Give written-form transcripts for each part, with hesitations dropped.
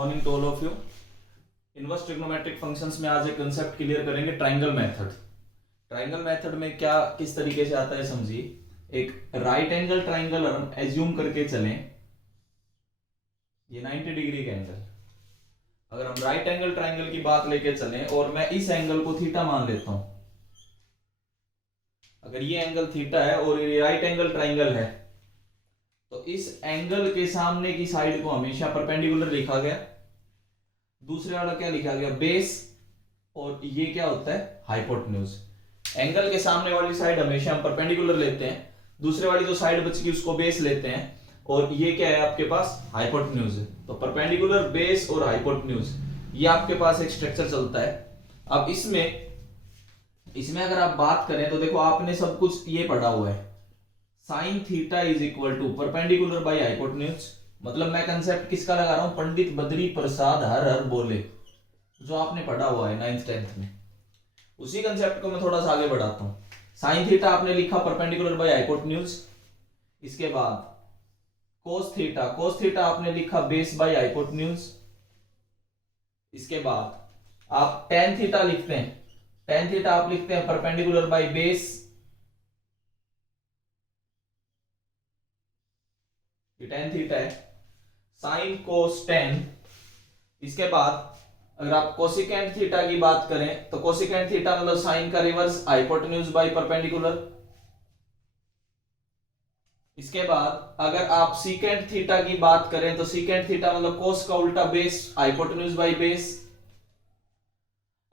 Morning to all of you. Inverse trigonometric functions में आज एक कंसेप्ट क्लियर करेंगे, ट्रायंगल मेथड। ट्रायंगल मेथड में क्या किस तरीके से आता है समझिए। एक राइट एंगल ट्रायंगल हम एज्यूम करके चलें, ये 90 डिग्री का एंगल। अगर हम राइट एंगल ट्रायंगल की बात लेके चलें और मैं इस एंगल को थीटा मान लेता हूं, अगर ये एंगल थीटा है और ये राइट एंगल ट्रायंगल है, तो इस एंगल के सामने की साइड को हमेशा परपेंडिकुलर लिखा गया, दूसरे वाला क्या लिखा गया, बेस, और ये क्या होता है, हाइपोटेन्यूज। एंगल के सामने वाली साइड हमेशा हम परपेंडिकुलर लेते हैं, दूसरे वाली जो साइड बचती उसको बेस लेते हैं, और ये क्या है आपके पास, हाइपोटेन्यूज है। तो परपेंडिकुलर, बेस और हाइपोटेन्यूज, ये आपके पास एक स्ट्रक्चर चलता है। अब इसमें अगर आप बात करें तो देखो आपने सब कुछ ये पढ़ा हुआ है, sine theta is equal to perpendicular by hypotenuse. मतलब मैं कंसेप्ट किसका लगा रहा हूं, पंडित बद्री प्रसाद हर हर बोले, जो आपने पढ़ा हुआ है 9th 10th में, उसी कंसेप्ट को मैं थोड़ा सा आगे बढ़ाता हूं। साइन थीटा आपने लिखा परपेंडिकुलर बाई हाइपोटेन्यूज, इसके बाद कोस थीटा आपने लिखा बेस बाई हाइपोटेन्यूज, इसके बाद आप टेन थीटा लिखते हैं, टेन थीटा आप लिखते हैं परपेंडिकुलर बाई बेस, ये टेन थीटा है, साइन कोस टेन। इसके बाद अगर आप कोसिकेंट थीटा की बात करें तो कोसिकेंट थीटा मतलब साइन का रिवर्स, हाइपोटेन्यूज बाई परपेंडिकुलर। इसके बाद अगर आप सीकेंट थीटा की बात करें तो सीकेंट थीटा मतलब कोस का उल्टा बेस, हाइपोटेन्यूज बाई बेस।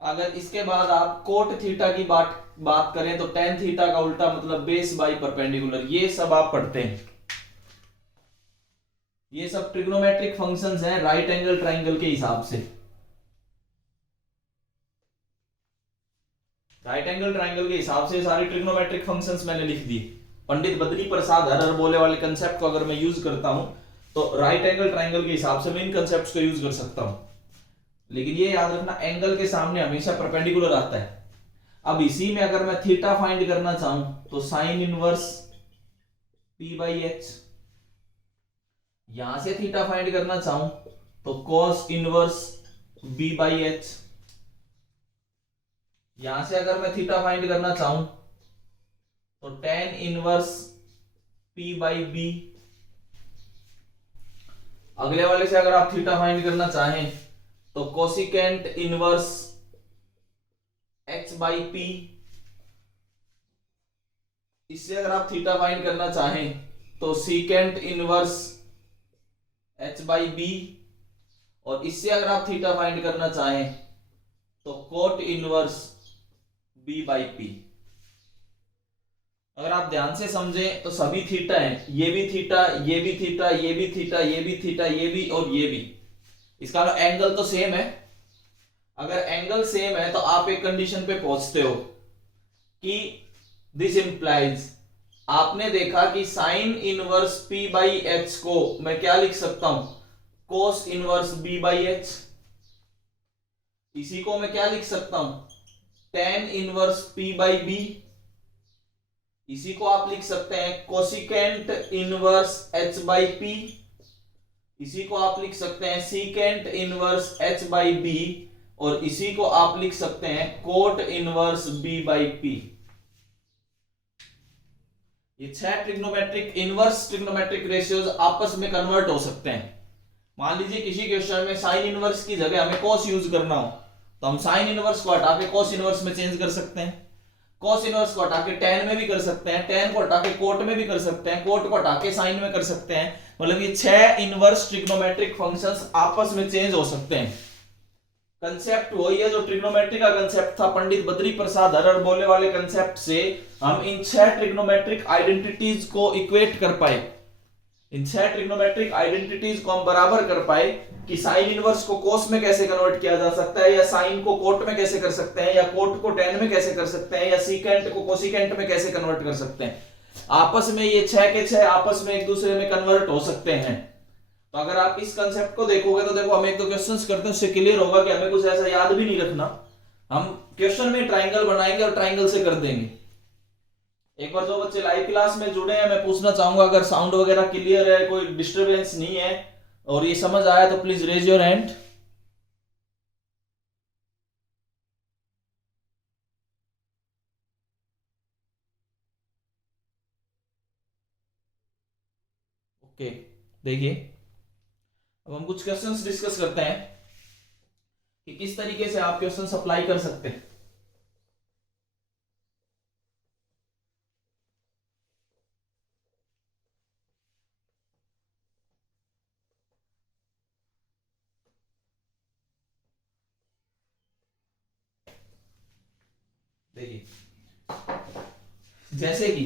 अगर इसके बाद आप कोट थीटा की बात करें तो टेन थीटा का उल्टा मतलब बेस बाई परपेंडिकुलर। ये सब आप पढ़ते हैं, ये सब ट्रिग्नोमेट्रिक फंक्शंस हैं राइट एंगल ट्रायंगल के हिसाब से। राइट एंगल ट्रायंगल के हिसाब से सारी ट्रिग्नोमेट्रिक फंक्शंस मैंने लिख दी। पंडित बद्री प्रसाद हर हर बोले वाले कंसेप्ट को अगर मैं यूज करता हूं तो राइट एंगल ट्रायंगल के हिसाब से मैं इन कंसेप्ट्स को यूज कर सकता हूं, लेकिन ये याद रखना एंगल के सामने हमेशा परपेंडिकुलर आता है। अब इसी में अगर मैं थीटा फाइंड करना चाहूं तो sign inverse p by H, यहां से थीटा फाइंड करना चाहूं तो cos inverse b by H, यहां से अगर मैं थीटा फाइंड करना चाहूं तो tan inverse p by b, अगले वाले से अगर आप थीटा फाइंड करना चाहें तो cosecant inverse h by p, इससे अगर आप थीटा फाइंड करना चाहें तो secant inverse h by B, और इससे अगर आप थीटा फाइंड करना चाहें तो cot inverse b by p. अगर आप ध्यान से समझें तो सभी थीटा हैं, ये भी थीटा, ये भी थीटा, ये भी थीटा, ये भी थीटा, ये भी और ये भी। इसका एंगल तो सेम है। अगर एंगल सेम है तो आप एक कंडीशन पे पहुंचते हो कि दिस इंप्लाइज, आपने देखा कि sine inverse p by H को मैं क्या लिख सकता हूं, cos inverse b by H. इसी को मैं क्या लिख सकता हूं, tan inverse p by B. इसी को आप लिख सकते हैं cosecant inverse h by P. इसी को आप लिख सकते हैं secant inverse h by B, और इसी को आप लिख सकते हैं cot inverse b by P. ये 6 ट्रिग्नोमेट्रिक इनवर्स ट्रिग्नोमेट्रिक रेशियोज आपस में कन्वर्ट हो सकते हैं। मान लीजिए किसी क्वेश्चन में साइन इनवर्स की जगह हमें कॉस यूज करना हो तो हम साइन इनवर्स को हटा के कॉस इनवर्स में चेंज कर सकते हैं, कॉस इनवर्स को हटा के टैन में भी कर सकते हैं, टैन को हटा के कोट में भी कर सकते हैं, कोट को हटा के साइन में कर सकते हैं। मतलब ये 6 इनवर्स ट्रिग्नोमेट्रिक फंक्शंस आपस में चेंज हो सकते हैं। कंसेप्ट वही है जो ट्रिग्नोमेट्री का कंसेप्ट था, पंडित बद्री प्रसाद हर हर बोले वाले कंसेप्ट से हम इन 6 ट्रिग्नोमेट्रिक आइडेंटिटीज को इक्वेट कर पाए। इन 6 ट्रिग्नोमेट्रिक आइडेंटिटीज को हम बराबर कर पाए कि साइन इनवर्स को कोस में कैसे कन्वर्ट किया जा सकता है, या साइन को कोट में कैसे कर सकते हैं, या कोट को टैन में कैसे कर सकते हैं, या सीकेंट को कोसिकेंट में कैसे कन्वर्ट कर सकते हैं। आपस में ये 6 के 6 आपस में एक दूसरे में कन्वर्ट हो सकते हैं। तो अगर आप इस कंसेप्ट को देखोगे तो देखो हम एक दो क्वेश्चंस करते हैं, उससे क्लियर होगा कि हमें कुछ ऐसा याद भी नहीं रखना, हम क्वेश्चन में ट्रायंगल बनाएंगे और ट्रायंगल से कर देंगे। एक बार जो बच्चे लाइव क्लास में जुड़े हैं मैं पूछना चाहूंगा, अगर साउंड वगैरह क्लियर है, कोई डिस्टरबेंस नहीं है, और ये समझ आया तो please raise your hand. Okay, देखिए अब हम कुछ क्वेश्चंस डिस्कस करते हैं कि किस तरीके से आप क्वेश्चंस अप्लाई कर सकते हैं। देखिए जैसे कि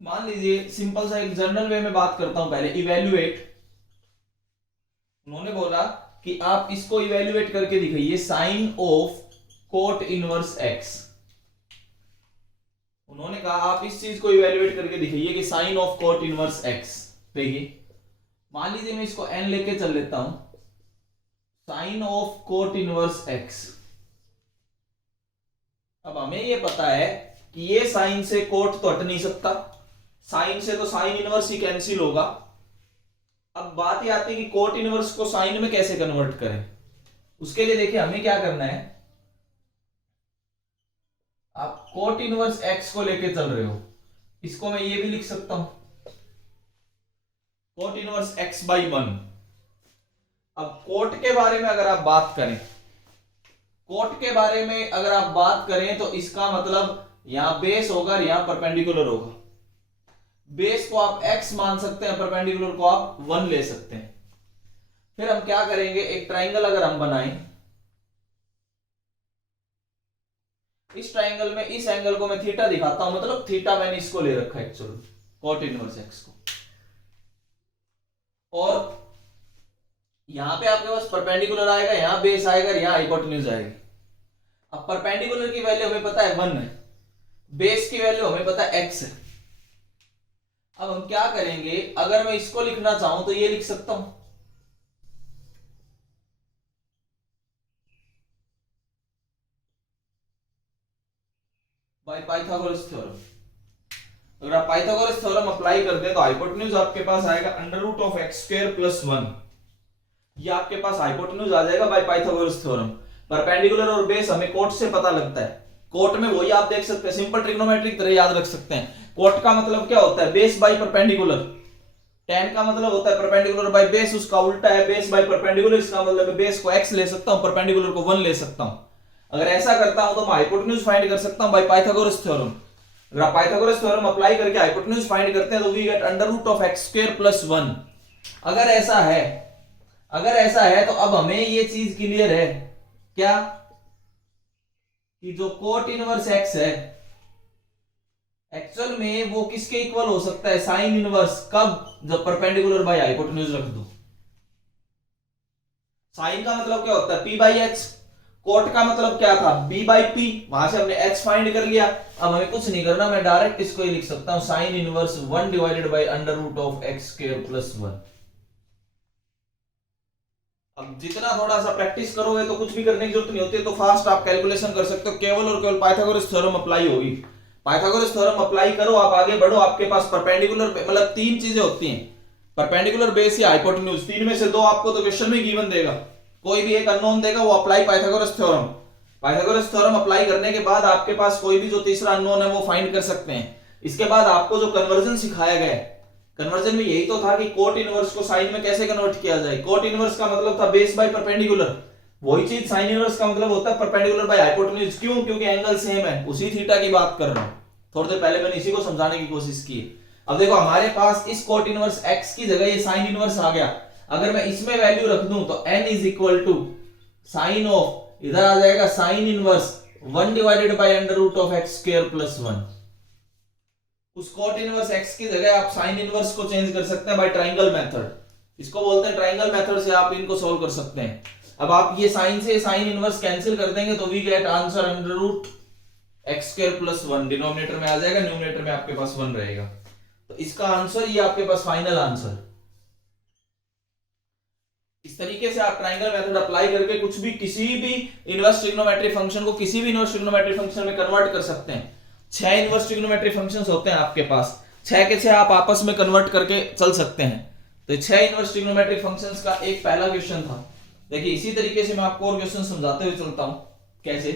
मान लीजिए सिंपल सा एक जनरल वे में बात करता हूं, पहले इवेल्युएट। उन्होंने बोला कि आप इसको इवेल्युएट करके दिखाइए sine of cot inverse x. उन्होंने कहा आप इस चीज को इवेल्युएट करके दिखाइए कि sine of cot inverse x. देखिए मान लीजिए मैं इसको एन लेके चल लेता हूं, sine of cot inverse x. अब हमें ये पता है कि ये साइन से कोट तो हट नहीं सकता, साइन से तो साइन इनवर्स ही कैंसिल होगा। अब बात ये आती है कि कोट इनवर्स को साइन में कैसे कन्वर्ट करें। उसके लिए देखिए हमें क्या करना है, आप कोट इनवर्स एक्स को लेके चल रहे हो, इसको मैं ये भी लिख सकता हूं कोट इनवर्स एक्स बाई 1। अब कोट के बारे में अगर आप बात करें, कोट के बारे में अगर आप बात करें तो इसका मतलब यहां बेस होगा, यहां परपेंडिकुलर होगा। बेस को आप x मान सकते हैं, परपेंडिकुलर को आप 1 ले सकते हैं। फिर हम क्या करेंगे, एक ट्राइंगल अगर हम बनाएं, इस ट्राइंगल में इस एंगल को मैं थीटा दिखाता हूं, मतलब थीटा मैंने इसको ले रखा है एक्चुअली कोट इनवर्स x को। और यहां पे आपके पास परपेंडिकुलर आएगा, यहां बेस आएगा, यहां हाइपोटेन्यूज आएगी। अब परपेंडिकुलर की वैल्यू हमें पता है 1 है, बेस की वैल्यू हमें पता है x है। अब हम क्या करेंगे, अगर मैं इसको लिखना चाहूं तो ये लिख सकता हूं, बाय पाइथागोरस थ्योरम। अगर आप पाइथागोरस थ्योरम अप्लाई करते हैं तो हाइपोटेन्यूज आपके पास आएगा under root of x square plus 1। ये आपके पास हाइपोटेन्यूज आ जाएगा बाय पाइथागोरस थ्योरम। परपेंडिकुलर और बेस हमें कोट से पता लगता है, कोट में वही आप देख सकते हैं, सिंपल ट्रिग्नोमेट्रिक तरह याद रख सकते हैं। कोट का मतलब क्या होता है, बेस बाय परपेंडिकुलर। टेन का मतलब होता है परपेंडिकुलर बाय बेस, उसका उल्टा है बेस बाय परपेंडिकुलर। इसका मतलब है बेस को x ले सकता हूं, परपेंडिकुलर को 1 ले सकता हूं। अगर ऐसा करता हूं तो मैं हाइपोटेन्यूज फाइंड कर सकता हूं बाय पाइथागोरस थ्योरम। अगर आप पाइथागोरस थ्योरम अप्लाई करके हाइपोटेन्यूज फाइंड करते हैं तो we get under root of x square plus 1। अगर ऐसा है तो अब हमें ये चीज क्लियर है क्या, कि जो कोट इनवर्स एक्स है एक्चुअल में वो किसके इक्वल हो सकता है, साइन इनवर्स। कब, जब परपेंडिकुलर बाय हाइपोटेन्यूज रख दो। साइन का मतलब क्या होता है, p बाई एच। कोट का मतलब क्या था, b बाई पी। वहां से हमने h फाइंड कर लिया। अब हमें कुछ नहीं करना, मैं डायरेक्ट इसको ही लिख सकता हूं sine inverse 1 divided by under root of x square plus 1। अब जितना थोड़ा सा प्रैक्टिस करोगे तो कुछ भी करने की जरूरत नहीं होती है, तो फास्ट आप कैलकुलेशन कर सकते हो, केवल और केवल पाइथागोरस थ्योरम अप्लाई होगी। पाइथागोरस थ्योरम अप्लाई करो, आप आगे बढ़ो। आपके पास परपेंडिकुलर मतलब 3 चीजें होती हैं, परपेंडिकुलर, बेस या हाइपोटेन्यूज। 3 में से 2 आपको तो क्वेश्चन में गिवन देगा, कोई भी एक अननोन देगा, वो apply Pythagoras theorem. Pythagoras theorem apply करने के बाद आपके पास कोई भी जो तीसरा अननोन है वो फाइंड कर सकते हैं। इसके बाद आपको जो कन्वर्जन सिखाया गया है, कन्वर्जन में यही तो था कि कोट इनवर्स को साइन में कैसे कन्वर्ट किया जाए। कोट इनवर्स का मतलब था बेस बाय परपेंडिकुलर, वही चीज साइन इनवर्स का मतलब होता है परपेंडिकुलर बाय हाइपोटेन्यूज। क्यों, क्योंकि एंगल सेम है, उसी थीटा की बात कर रहा हूं। थोड़ी देर पहले मैंने इसी को समझाने की कोशिश की। अब देखो हमारे पास इस कोट इनवर्स x की जगह ये साइन इनवर्स आ गया। अगर मैं इसमें वैल्यू रख दूं तो n is equal to sine of, इधर आ जाएगा sine inverse 1 divided by under root of x square plus 1। उस कोट इनवर्स x की जगह आप साइन इनवर्स को चेंज कर सकते हैं बाय ट्रायंगल मेथड। इसको बोलते हैं ट्रायंगल मेथड से आप इनको सॉल्व कर सकते हैं। अब आप ये साइन से साइन इनवर्स कैंसिल कर देंगे तो we get answer under root x square plus 1। Denominator में आ जाएगा, न्यूमरेटर में आपके पास 1 रहेगा। तो इसका आंसर ये आपके पास फाइनल आंसर। इस तरीके से आप ट्रायंगल मेथड अप्लाई करके कुछ भी, किसी भी इनवर्स ट्रिग्नोमेट्रिक फंक्शन को किसी भी इनवर्स ट्रिग्नोमेट्रिक फंक्शन में कन्वर्ट कर सकते हैं। 6 इनवर्स ट्रिग्नोमेट्रिक फंक्शंस होते हैं आपके पास, 6 के 6 आप आपस में कन्वर्ट करके चल सकते हैं। तो 6 इनवर्स ट्रिग्नोमेट्रिक फंक्शंस का एक पहला क्वेश्चन था। देखिए इसी तरीके से मैं आपको और क्वेश्चन समझाते हुए चलता हूं कैसे।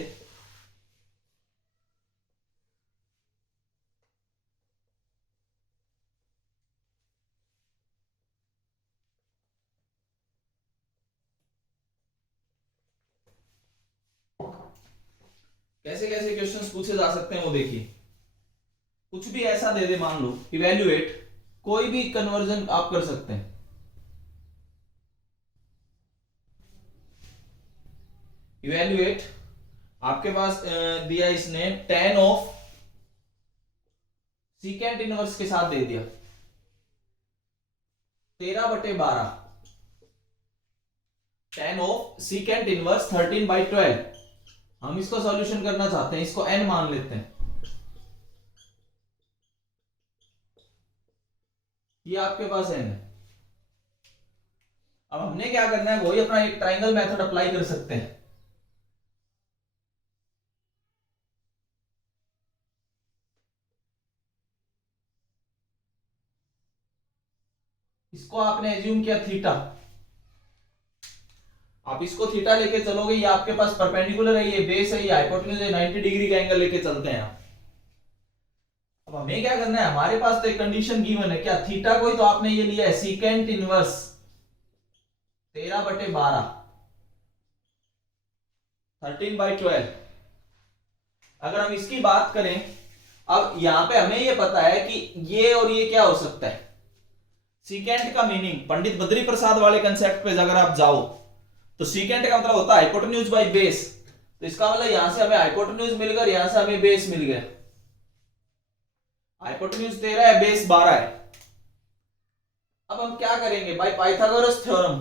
कैसे कैसे क्वेश्चंस पूछे जा सकते हैं वो देखिए। कुछ भी ऐसा दे दे, मान लो इवेल्युएट, कोई भी कन्वर्जन आप कर सकते हैं। इवेल्युएट आपके पास दिया इसने tan ऑफ सीकेंट इनवर्स के साथ दे दिया 13/12, tan ऑफ सीकेंट इनवर्स 13/12। हम इसको सॉल्यूशन करना चाहते हैं, इसको n मान लेते हैं। ये आपके पास n है। अब हमने क्या करना है, वही अपना एक ट्राइंगल मेथड अप्लाई कर सकते हैं। इसको आपने एज्यूम किया थीटा, आप इसको थीटा लेके चलोगे, ये आपके पास परपेंडिकुलर है, ये बेस है, ये हाइपोटेन्यूज है, 90 डिग्री का एंगल लेके चलते हैं। अब हमें क्या करना है, हमारे पास तो एक कंडीशन गिवन है, क्या थीटा कोई, तो आपने ये लिया है सीकेंट इनवर्स 13/12, 13/12। अगर हम इसकी बात करें, अब यहां पे हमें ये पता है कि ये और ये क्या हो सकता है। सीकेंट का मीनिंग पंडित बद्री प्रसाद वाले कंसेप्ट पे अगर आप जाओ तो सीकेंट का मतलब होता है हाइपोटेन्यूज बाय बेस। तो इसका मतलब यहां से हमें हाइपोटेन्यूज मिल गया, यहां से हमें बेस मिल गया। हाइपोटेन्यूज 13 है, बेस 12 है। अब हम क्या करेंगे, बाय पाइथागोरस थ्योरम,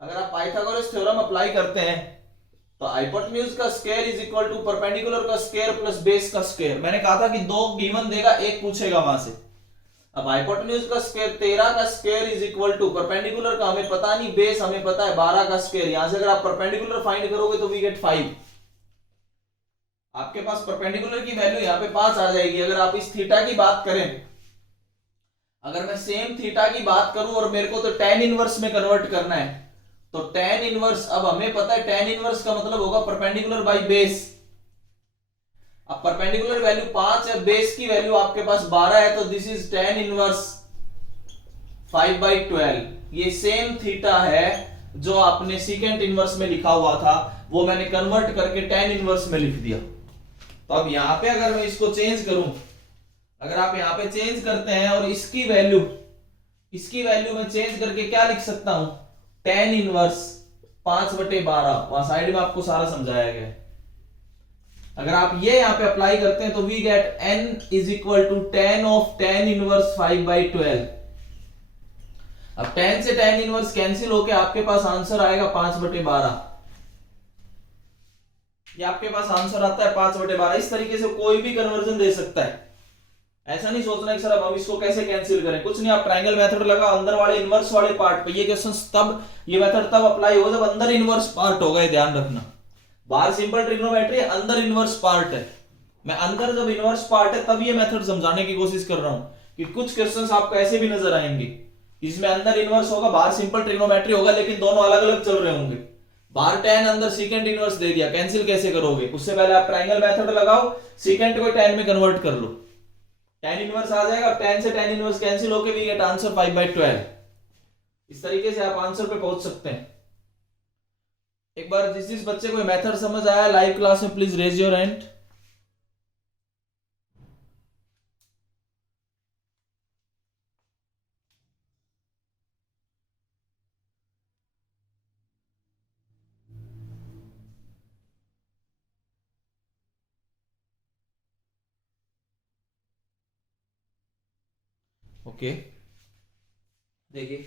अगर आप पाइथागोरस थ्योरम अप्लाई करते हैं तो हाइपोटेन्यूज का square is equal to perpendicular का स्क्वायर प्लस बेस का स्क्वायर। मैंने कहा था कि दो गिवन देगा, एक पूछेगा वहां से। अब हाइपोटेन्यूज का स्क्वायर 13 का square is equal to perpendicular का हमें पता नहीं, बेस हमें पता है 12 का स्क्वायर। यहां से अगर आप परपेंडिकुलर फाइंड करोगे तो वी गेट 5। आपके पास परपेंडिकुलर की वैल्यू यहां पे 5 आ जाएगी। अगर आप इस थीटा की बात करें, अगर मैं सेम थीटा की बात करूं और मेरे को तो tan इनवर्स में कन्वर्ट करना है, तो tan इनवर्स, अब हमें पता है tan इनवर्स का मतलब होगा परपेंडिकुलर बाय बेस। अब परपेंडिकुलर वैल्यू 5 है, बेस की वैल्यू आपके पास 12 है, तो दिस इज tan इनवर्स 5/12। ये सेम थीटा है जो आपने सीकेंट इनवर्स में लिखा हुआ था, वो मैंने कन्वर्ट करके tan इनवर्स में लिख दिया। तो अब यहां पे अगर मैं इसको चेंज करूं, अगर आप यहां पे चेंज करते हैं और इसकी वैल्यू में चेंज करके क्या लिख सकता हूं, tan इनवर्स 5/12। वहां साइड में आपको सारा समझाया गया है। अगर आप ये यहां पे अप्लाई करते हैं तो we get n is equal to tan of tan inverse 5/12। अब tan से tan इनवर्स कैंसिल होके आपके पास आंसर आएगा 5/12। ये आपके पास आंसर आता है 5/12। इस तरीके से कोई भी कन्वर्जन दे सकता है। ऐसा नहीं सोचना कि सर अब हम इसको कैसे कैंसिल करें, कुछ नहीं, आप ट्रायंगल मेथड लगा अंदर वाले इनवर्स वाले पार्ट पे। ये क्वेश्चन तब, ये मेथड तब अप्लाई होगा जब अंदर इनवर्स पार्ट होगा, ये ध्यान रखना। बाहर सिंपल ट्रिग्नोमेट्री, अंदर इनवर्स पार्ट है। मैं अंदर जब इनवर्स पार्ट है तब ये मेथड समझाने की कोशिश कर रहा हूं कि कुछ क्वेश्चंस आपको ऐसे भी नजर आएंगे इसमें अंदर इनवर्स होगा, बाहर सिंपल ट्रिग्नोमेट्री होगा, लेकिन दोनों अलग अलग चल रहे होंगे। बाहर tan, अंदर सीकेंट इनवर्स दे दिया, कैंसिल कैसे करोगे, उससे पहले आप ट्रायंगल मेथड लगाओ, सीकेंट को tan में कन्वर्ट कर लो, tan इनवर्स आ जाएगा। tan से tan इनवर्स कैंसिल होके वी गेट आंसर 5/12। इस तरीके से आप आंसर पे पहुंच सकते हैं। एक बार जिस बच्चे को मेथड समझ आया लाइव क्लास में, please raise your hand. Okay, देखिए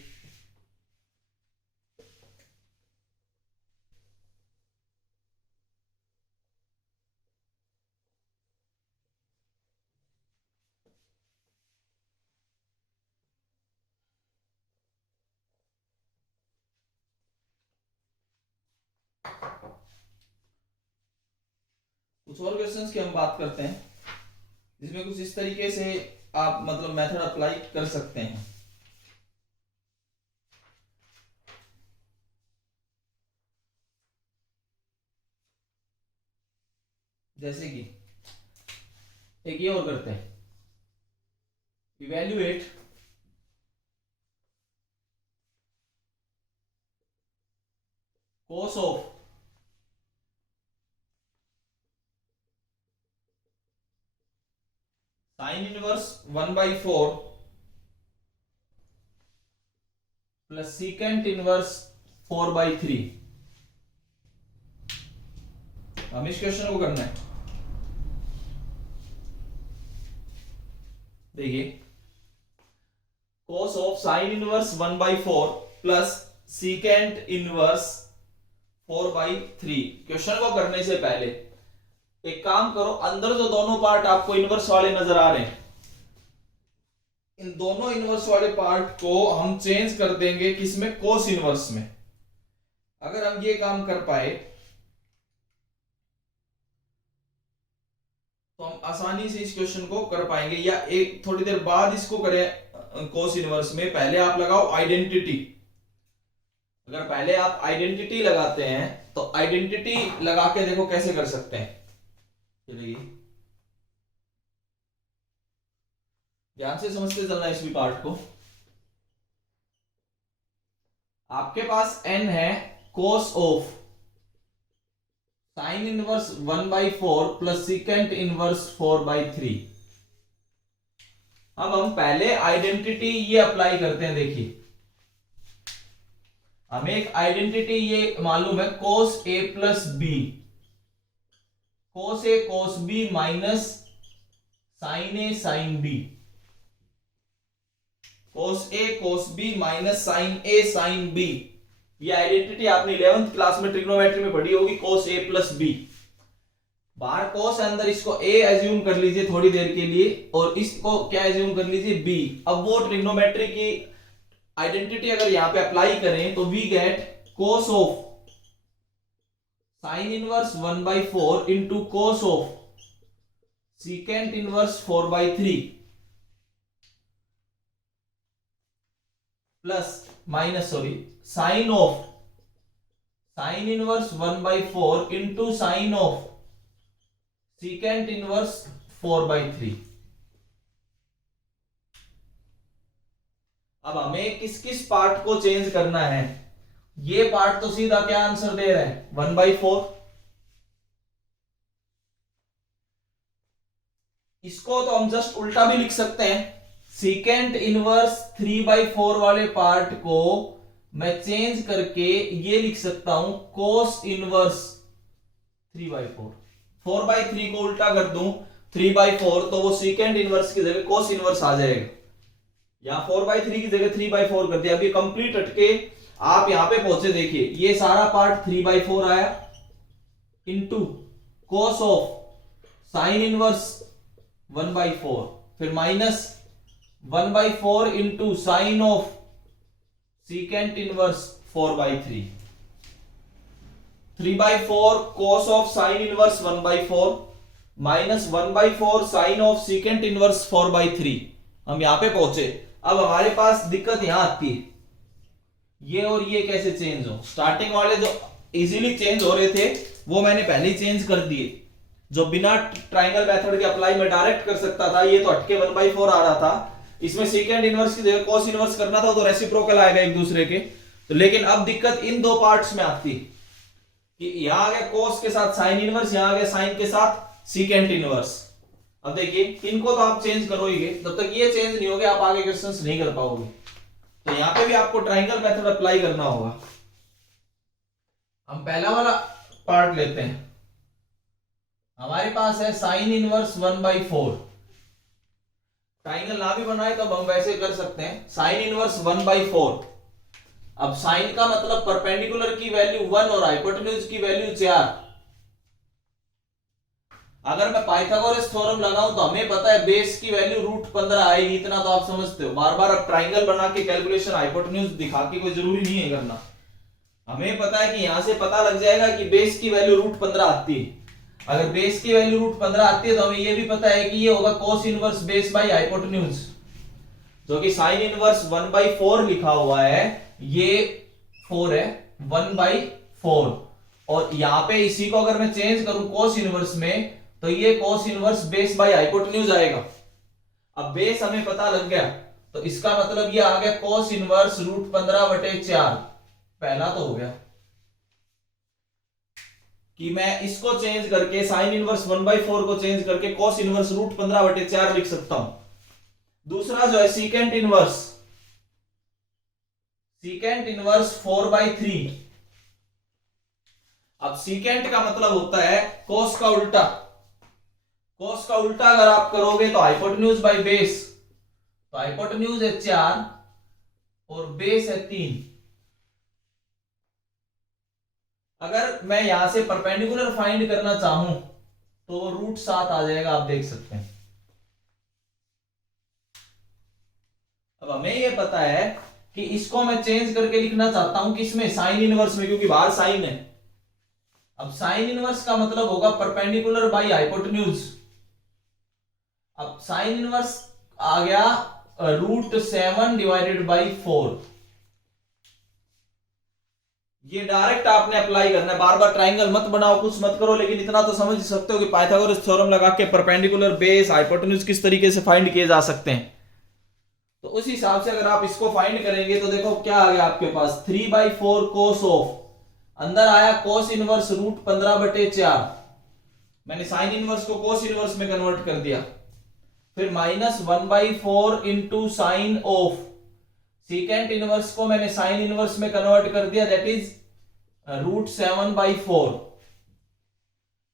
कुछ और क्वेश्चंस की हम बात करते हैं जिसमें कुछ इस तरीके से आप मतलब मेथड अप्लाई कर सकते हैं। जैसे कि एक ये और करते हैं, evaluate cos of sine inverse 1/4 plus secant inverse 4/3। हम इस क्वेश्चन को करना है। देखिए cos of sine inverse 1/4 plus secant inverse 4/3। Question को करने से पहले एक काम करो, अंदर जो दोनों पार्ट आपको इनवर्स वाले नजर आ रहे हैं, इन दोनों इनवर्स वाले पार्ट को हम चेंज कर देंगे किसमें, कोस इनवर्स में। अगर हम ये काम कर पाए तो हम आसानी से इस क्वेश्चन को कर पाएंगे, या एक थोड़ी देर बाद इसको करें कोस इनवर्स में। पहले आप लगाओ आइडेंटिटी। अगर पहले आप आइडेंटिटी लगाते हैं तो आइडेंटिटी लगा के देखो कैसे कर सकते हैं। चलिए ध्यान से समझते चलना इस भी पार्ट को। आपके पास n है cos of sine inverse 1/4 plus secant inverse 4/3। अब हम पहले आइडेंटिटी ये अप्लाई करते हैं। देखिए हमें एक आइडेंटिटी ये मालूम है, cos a plus B, cos a cos b minus sin a sin b, cos a cos b minus sin a sin b। ये आइडेंटिटी आपने 11th क्लास में ट्रिग्नोमेट्री में पढ़ी होगी, cos a प्लस b। बाहर cos है, अंदर इसको a एज्यूम कर लीजिए थोड़ी देर के लिए, और इसको क्या एज्यूम कर लीजिए, b। अब वो ट्रिग्नोमेट्री की आइडेंटिटी अगर यहां पे अप्लाई करें तो we get cos of sine inverse 1/4 into cos of secant inverse 4/3 plus minus sine of sine inverse 1/4 into sine of secant inverse 4/3। अब हमें किस किस पार्ट को चेंज करना है। ये पार्ट तो सीधा क्या आंसर दे रहा है, 1/4। इसको तो हम जस्ट उल्टा भी लिख सकते हैं, सीकेंट इनवर्स 3/4 वाले पार्ट को मैं चेंज करके ये लिख सकता हूं कोस इनवर्स 3/4। 4/3 को उल्टा कर दूं 3/4 तो वो सीकेंट इनवर्स की जगह कोस इनवर्स आ जाएगा। यहां 4/3 की जगह 3/4 कर दिया। अभी कंप्लीट हटके आप यहां पे पहुंचे। देखिए ये सारा पार्ट 3/4 आया into cos of sine inverse 1/4, फिर minus 1/4 into sine of secant inverse 4/3। 3/4 cos of sine inverse 1/4 minus 1/4 sine of secant inverse 4/3। हम यहां पे पहुंचे। अब हमारे पास दिक्कत यहां आती है, ये और ये कैसे चेंज हो। स्टार्टिंग वाले जो इजीली चेंज हो रहे थे वो मैंने पहले ही चेंज कर दिए। जो बिना ट्राइंगल मेथड के अप्लाई में डायरेक्ट कर सकता था, ये तो हटके 1/4 आ रहा था। इसमें सीकेंट इनवर्स की जगह कॉस इनवर्स करना था तो रेसिप्रोकल आएगा एक दूसरे के। तो लेकिन अब दिक्कत इन दो पार्ट्स में आती कि यहां आ गया कॉस के साथ साइन इनवर्स, यहां आ गया साइन के साथ सीकेंट इनवर्स। अब देखिए इनको तो आप चेंज करोगे, तब तक ये चेंज नहीं होगे, आप आगे क्वेश्चंस नहीं कर पाओगे। तो यहां पे भी आपको ट्राइंगल मेथड अप्लाई करना होगा। हम पहला वाला पार्ट लेते हैं। हमारे पास है साइन इनवर्स 1/4। ट्राइंगल ना भी बनाए तो हम वैसे कर सकते हैं, साइन इनवर्स 1/4। अब साइन का मतलब परपेंडिकुलर की वैल्यू 1 और हाइपोटेन्यूज की वैल्यू 4। अगर मैं पाइथागोरस थ्योरम लगाऊं तो हमें पता है बेस की वैल्यू √15 आएगी, इतना तो आप समझते हो। बार बार अब ट्राइंगल बना के कैलकुलेशन हाइपोटेन्यूज दिखा के कोई जरूरी नहीं है करना। हमें पता है कि यहां से पता लग जाएगा कि बेस की वैल्यू √15 आती है। अगर बेस की वैल्यू √15 आती है तो हमें ये भी पता है कि ये होगा cos inverse base by hypotenuse, जो कि sin इनवर्स 1/4 लिखा हुआ है, ये 4 है 1/4, और यहां पे इसी को अगर मैं चेंज करूं cos इनवर्स में तो ये cos inverse base by hypotenuse आएगा। अब बेस हमें पता लग गया तो इसका मतलब ये आ गया cos इनवर्स √15/4। पहला तो हो गया कि मैं इसको चेंज करके sin इनवर्स 1/4 को चेंज करके cos इनवर्स √15/4 लिख सकता हूं। दूसरा जो है सीकेंट इनवर्स 4/3। अब सीकेंट का मतलब होता है cos का उल्टा। cos का उल्टा अगर आप करोगे तो हाइपोटेन्यूज बाई बेस, तो हाइपोटेन्यूज है 4 और बेस है 3। अगर मैं यहां से परपेंडिकुलर फाइंड करना चाहूं तो √7 आ जाएगा, आप देख सकते हैं। अब हमें यह पता है कि इसको मैं चेंज करके लिखना चाहता हूं किसमें, साइन इनवर्स में, क्योंकि बाहर साइन है। अब साइन इनवर्स का मतलब होगा परपेंडिकुलर बाई हाइपोटेन्यूज। अब साइन इनवर्स आ गया √7/4। ये डायरेक्ट आपने अप्लाई करना है, बार बार ट्रायंगल मत बनाओ, कुछ मत करो, लेकिन इतना तो समझ सकते हो कि पाइथागोरस थ्योरम लगा के परपेंडिकुलर बेस हाइपोटेन्यूज किस तरीके से फाइंड किए जा सकते हैं। तो उस हिसाब से अगर आप इसको फाइंड करेंगे तो देखो क्या आ गया आपके पास, 3/4 cos ऑफ, अंदर आया cos इनवर्स √15/4, मैंने साइन इनवर्स को cos इनवर्स में कन्वर्ट कर दिया, फिर -1/4 into sine of, secant inverse को मैंने साइन इनवर्स में कन्वर्ट कर दिया, दैट इज √7/4।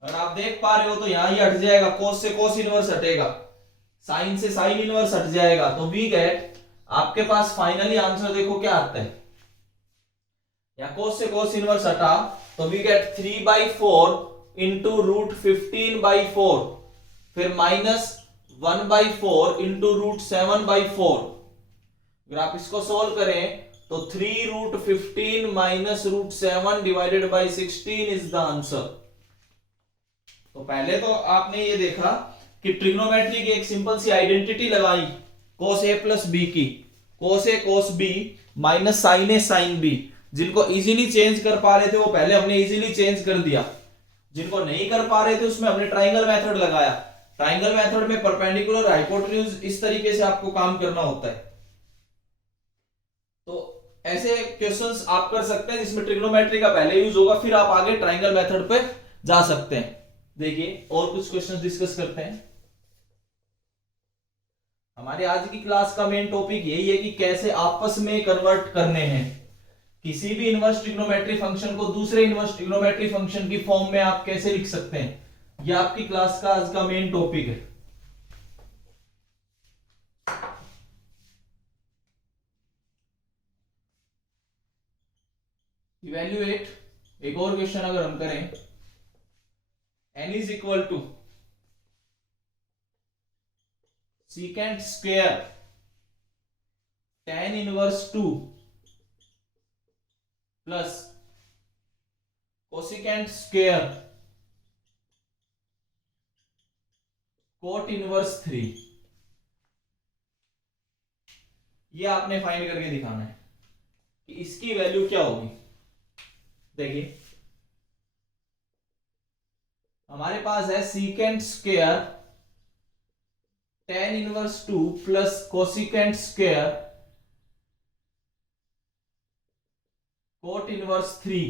और आप देख पा रहे हो तो यहां ही हट जाएगा, cos से cos इनवर्स हटेगा, साइन से साइन इनवर्स हट जाएगा, तो वी गेट, आपके पास फाइनली आंसर देखो क्या आता है, या cos से cos इनवर्स हटा तो वी गेट 3/4 इंटू √15/4, फिर -1/4 इंटू √7/4। अगर आप इसको सोल्व करें तो 3√15 minus √7 divided by 16 is the answer. तो पहले तो आपने ये देखा कि ट्रिग्नोमेट्री की एक सिंपल सी आइडेंटिटी लगाई cos a प्लस बी की, cos a cos b minus sin a sin b। जिनको इजीली चेंज कर पा रहे थे वो पहले हमने इजीली चेंज कर दिया, जिनको नहीं कर पा रहे थे उसमें हमने ट्राइंगल मेथड लगाया। ट्राइंगल मेथड में परपेंडिकुलर हाइपोटेन्यूज इस तरीके से आपको काम करना होता है। तो ऐसे क्वेश्चंस आप कर सकते हैं जिसमें ट्रिग्नोमेट्री का पहले यूज होगा, फिर आप आगे ट्राइंगल मेथड पे जा सकते हैं। देखिए और कुछ क्वेश्चंस डिस्कस करते हैं। हमारे आज की क्लास का मेन टॉपिक यही है कि कैसे आपस में कन्वर्ट करने हैं। किसी भी इनवर्स ट्रिग्नोमेट्री फंक्शन को दूसरे इनवर्स ट्रिग्नोमेट्री फंक्शन की फॉर्म में आप कैसे लिख सकते हैं, यह आपकी क्लास का आज का मेन टॉपिक है। इवैल्यूएट, एक और क्वेश्चन अगर हम करें, n is equal to secant square tan inverse 2 plus cosecant square cot inverse 3, ये आपने फाइंड करके दिखाना है कि इसकी वैल्यू क्या होगी। देखिए हमारे पास है secant square tan inverse 2 plus cosecant square cot inverse 3।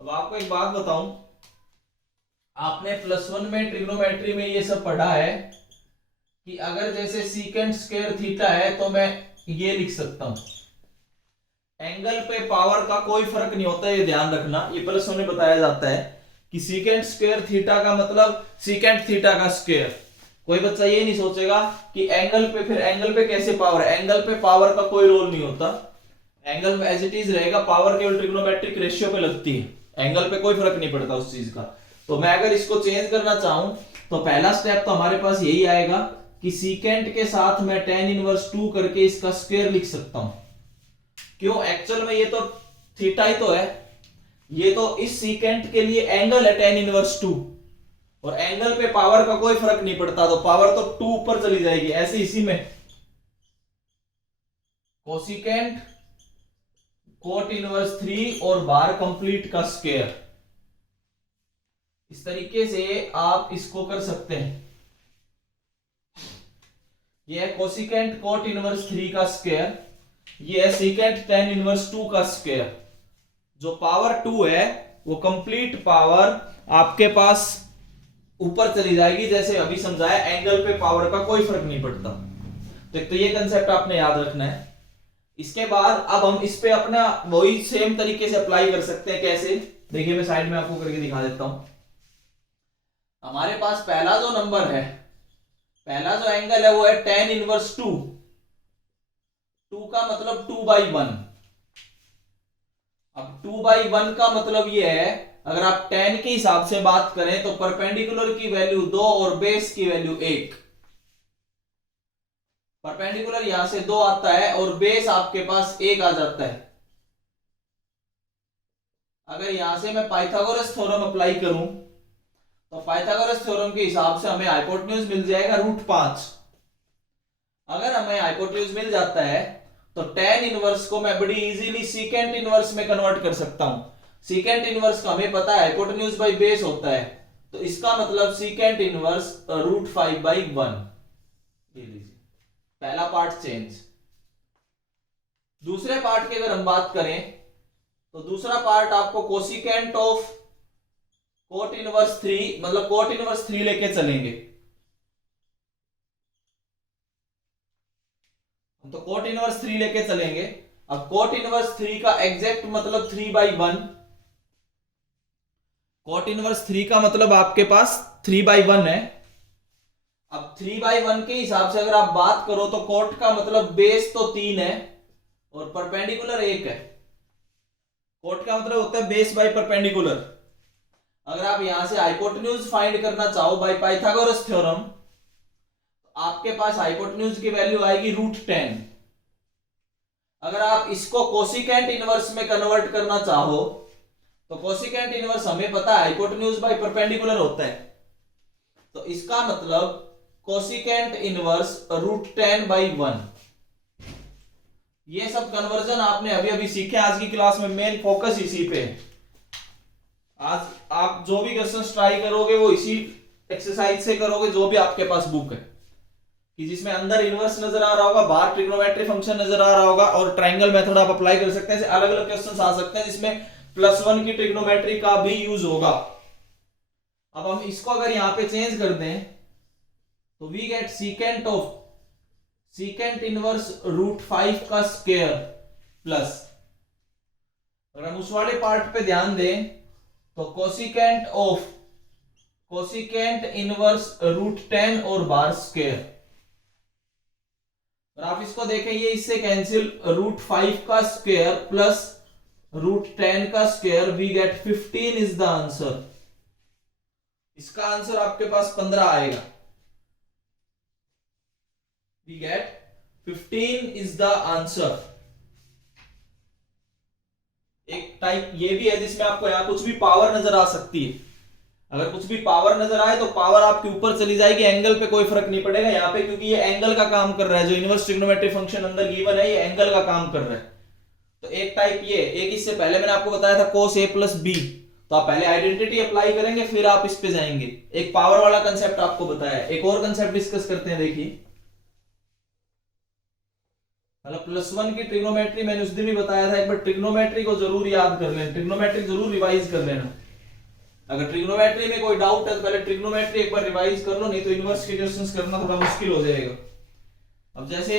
अब आपको एक बात बताऊं, आपने +1 में ट्रिग्नोमेट्री में ये सब पढ़ा है कि अगर जैसे सीकेंट स्क्वायर थीटा है तो मैं ये लिख सकता हूं, एंगल पे पावर का कोई फर्क नहीं होता, ये ध्यान रखना। ये +1 में बताया जाता है कि सीकेंट स्क्वायर थीटा का मतलब सीकेंट थीटा का स्क्वायर। कोई बच्चा ये नहीं सोचेगा कि एंगल पे, फिर एंगल पे कैसे पावर, एंगल पे पावर का कोई रोल नहीं होता, एंगल में एज इट इज रहेगा, पावर केवल ट्रिग्नोमेट्रिक रेशियो पे लगती है, एंगल पे कोई फर्क नहीं पड़ता उस चीज का। तो मैं अगर इसको चेंज करना चाहूं तो पहला स्टेप तो हमारे पास यही आएगा कि सीकेंट के साथ मैं tan इनवर्स 2 करके इसका स्क्वायर लिख सकता हूं। क्यों, एक्चुअल में ये तो थीटा ही तो है, ये तो इस सीकेंट के लिए एंगल है tan इनवर्स 2, और एंगल पे पावर का कोई फर्क नहीं पड़ता, तो पावर तो 2 ऊपर चली जाएगी। ऐसे इसी में कोसिकेंट कोट इनवर्स 3 और बार कंप्लीट का स्क्वायर, इस तरीके से आप इसको कर सकते हैं। ये है कोसिकेंट कोट इनवर्स 3 का स्क्वायर, ये है सीकेंट tan इनवर्स 2 का स्क्वायर। जो पावर 2 है वो कंप्लीट पावर आपके पास ऊपर चली जाएगी, जैसे अभी समझाया, एंगल पे पावर का कोई फर्क नहीं पड़ता। तो एक तो ये कंसेप्ट आपने याद रखना है। इसके बाद अब हम इस पे अपना वही सेम तरीके से अप्लाई कर सकते हैं। कैसे, देखिए मैं साइड में आपको करके दिखा देता हूं। हमारे पास पहला जो नंबर है, पहला जो एंगल है वो है tan इनवर्स 2, 2 का मतलब 2/1। अब 2/1 का मतलब ये है, अगर आप tan के हिसाब से बात करें तो परपेंडिकुलर की वैल्यू 2 और बेस की वैल्यू 1। परपेंडिकुलर यहां से 2 आता है और बेस आपके पास 1 आ जाता है। अगर यहां से मैं पाइथागोरस थ्योरम अप्लाई करूं तो पाइथागोरस थ्योरम के हिसाब से हमें हाइपोटेन्यूज मिल जाएगा √5। अगर हमें हाइपोटेन्यूज मिल जाता है तो tan इनवर्स को मैं बड़ी इजीली सीकेंट इनवर्स में कन्वर्ट कर सकता हूं। सीकेंट इनवर्स का हमें पता है हाइपोटेन्यूज बाई बेस होता है, तो इसका मतलब सीकेंट इनवर्स √5/1। ये लीजिए, पहला पार्ट चेंज। दूसरे पार्ट की अगर हम बात करें तो दूसरा पार्ट आपको कोसिकेंट ऑफ कोट इनवर्स 3, मतलब कोट इनवर्स 3 लेके चलेंगे। हम तो कोट इनवर्स 3 लेके चलेंगे। अब कोट इनवर्स 3 का एग्जैक्ट मतलब 3/1। कोट इनवर्स 3 का मतलब आपके पास 3/1 है। अब 3/1 के हिसाब से अगर आप बात करो तो कोट का मतलब बेस तो 3 है और परपेंडिकुलर 1 है। कोट का मतलब होता है बेस बाय परपेंडिकुलर। अगर आप यहां से हाइपोटेन्यूज फाइंड करना चाहो बाय पाइथागोरस थ्योरम, तो आपके पास हाइपोटेन्यूज की वैल्यू आएगी √10। अगर आप इसको कोसिकेंट इनवर्स में कन्वर्ट करना चाहो तो कोसिकेंट इनवर्स हमें पता है हाइपोटेन्यूज बाय परपेंडिकुलर होता है, तो इसका मतलब कोसिकेंट इनवर्स √10/1। ये सब कन्वर्जन आपने अभी अभी सीखे। आज की क्लास में मेन फोकस इसी पे है। आज आप जो भी क्वेश्चन ट्राई करोगे वो इसी एक्सरसाइज से करोगे, जो भी आपके पास बुक है, कि जिसमें अंदर इनवर्स नजर आ रहा होगा, बाहर ट्रिग्नोमेट्री फंक्शन नजर आ रहा होगा, और ट्रायंगल मेथड आप अप्लाई कर सकते हैं। अलग अलग क्वेश्चन आ सकते हैं जिसमें +1 की ट्रिग्नोमेट्री का भी यूज होगा। अब हम इसको अगर यहां पे चेंज कर दें तो वी गेट सीकेंट इनवर्स √5 का स्क्वायर प्लस, अगर हम उस वाले पार्ट पे ध्यान दें तो कोसिकेंट इनवर्स √10 और बार स्क्वायर। और आप इसको देखें, ये इससे कैंसिल, √5 का स्क्वायर प्लस √10 का square, we get 15 is the answer. इसका आंसर आपके पास 15 आएगा। We get 15 is the answer. एक टाइप ये भी है जिसमें आपको यहां कुछ भी पावर नजर आ सकती है। अगर कुछ भी पावर नजर आए तो पावर आपके ऊपर चली जाएगी, एंगल पे कोई फर्क नहीं पड़ेगा यहाँ पे, क्योंकि ये एंगल का काम कर रहा है। जो इनवर्स ट्रिग्नोमेट्री फंक्शन अंदर गिवन है ये एंगल का काम कर रहा है। तो एक टाइप ये, एक इससे पहले मैंने आपको बताया था cos A + b, तो आप पहले आइडेंटिटी अप्लाई करेंगे फिर आप इस पे जाएंगे। एक पावर वाला कंसेप्ट आपको बताया, एक और कंसेप्ट डिस्कस करते हैं। देखिए, मतलब +1 की ट्रिग्नोमेट्री मैंने उस दिन भी बताया था, एक बार ट्रिग्नोमेट्री को जरूर याद कर लेना, ट्रिग्नोमेट्री जरूर रिवाइज कर लेना। अगर ट्रिग्नोमेट्री में कोई डाउट है तो पहले ट्रिग्नोमेट्री एक बार रिवाइज कर लो, नहीं तो इनवर्स के क्वेश्चंस करना थोड़ा मुश्किल हो जाएगा। अब जैसे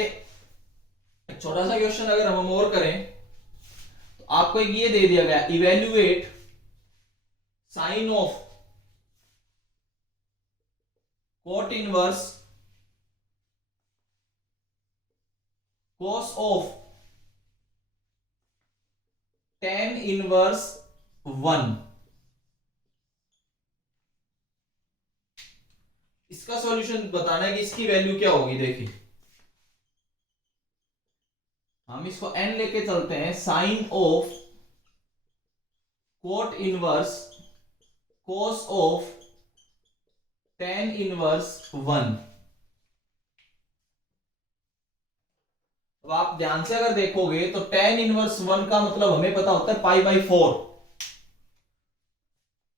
एक छोटा सा क्वेश्चन अगर हम और करें तो आपको एक ये दे दिया गया, evaluate sine of cot inverse cos of tan inverse 1। इसका सॉल्यूशन बताना है कि इसकी वैल्यू क्या होगी। देखिए, हम इसको n लेके चलते हैं, sine of cot inverse cos of tan inverse 1। अब आप ध्यान से अगर देखोगे तो tan इनवर्स 1 का मतलब हमें पता होता है pi by 4।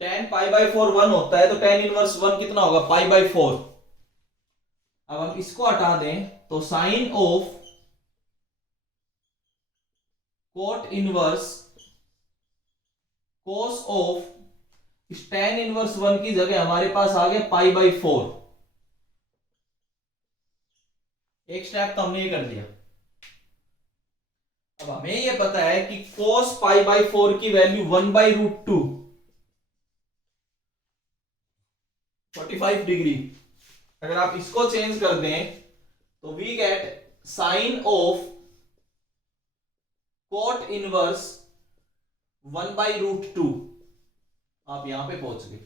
tan pi by 4 1 होता है, तो tan इनवर्स 1 कितना होगा, पाई बाई 4। अब हम इसको हटा दें तो sine of cot inverse cos of इस tan इनवर्स 1 की जगह हमारे पास आ गया पाई बाई 4। एक स्टेप तो हमने ये कर दिया। अब हमें ये पता है कि cos पाई बाई 4 की वैल्यू 1 बाई रूट 2 45 डिग्री। अगर आप इसको चेंज कर दें तो we get sine of cot inverse 1 by root 2। आप यहां पे पहुंच गए।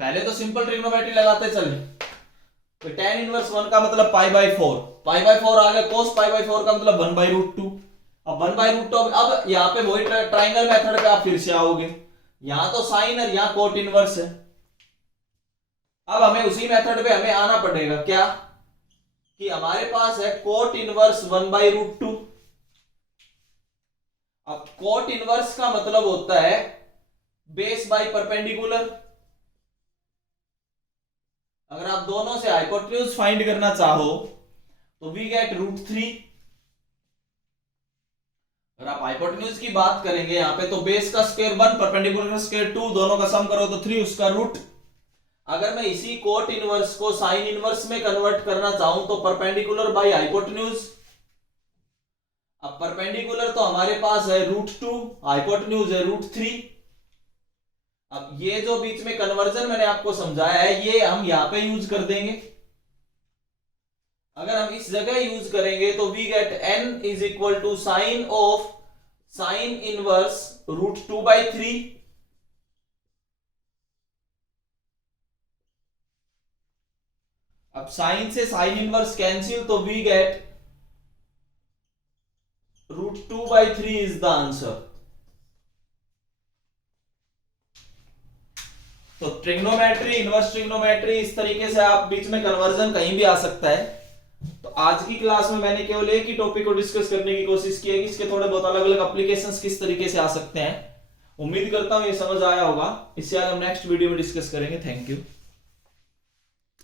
पहले तो सिंपल ट्रिग्नोमेट्री लगाते चले, तो tan इनवर्स 1 का मतलब पाई बाई 4, पाई बाई 4 आ गया, cos पाई बाई 4 का मतलब 1 बाई रूट 2। अब 1 बाई रूट 2, अब यहां पे वही ट्राइंगल मेथड पे आप फिर से आओगे, यहां तो साइन और यहां कोट इनवर्स है। अब हमें उसी मेथड पे हमें आना पड़ेगा, क्या कि हमारे पास है कोट इनवर्स 1 बाई रूट 2। अब कोट इनवर्स का मतलब होता है बेस बाय परपेंडिकुलर। अगर आप दोनों से हाइपोटेन्यूज फाइंड करना चाहो तो वी गेट रूट 3। अगर आप हाइपोटेन्यूज की बात करेंगे यहां पे तो बेस का स्क्वायर 1, परपेंडिकुलर का स्क्वायर 2, दोनों का सम करो तो 3, उसका रूट। अगर मैं इसी कोट इनवर्स को साइन इनवर्स में कन्वर्ट करना चाहूं तो परपेंडिकुलर बाय हाइपोटेन्यूज। अब परपेंडिकुलर तो हमारे पास है रूट 2, हाइपोटेन्यूज है रूट 3। अब ये जो बीच में कन्वर्जन मैंने आपको समझाया है ये हम यहां पे यूज कर देंगे। अगर हम इस जगह यूज करेंगे तो we get n is equal to sine of sine inverse root 2 by 3। अब साइन से साइन इनवर्स कैंसिल तो we get root 2 by 3 is the answer. तो ट्रिग्नोमेट्री, इनवर्स ट्रिग्नोमेट्री, इस तरीके से आप बीच में कन्वर्जन कहीं भी आ सकता है। तो आज की क्लास में मैंने केवल एक ही टॉपिक को डिस्कस करने की कोशिश की है कि इसके थोड़े बहुत अलग अलग एप्लीकेशंस किस तरीके से आ सकते हैं। उम्मीद करता हूं ये समझ आया होगा। इससे आज हम नेक्स्ट वीडियो में डिस्कस करेंगे। Thank you.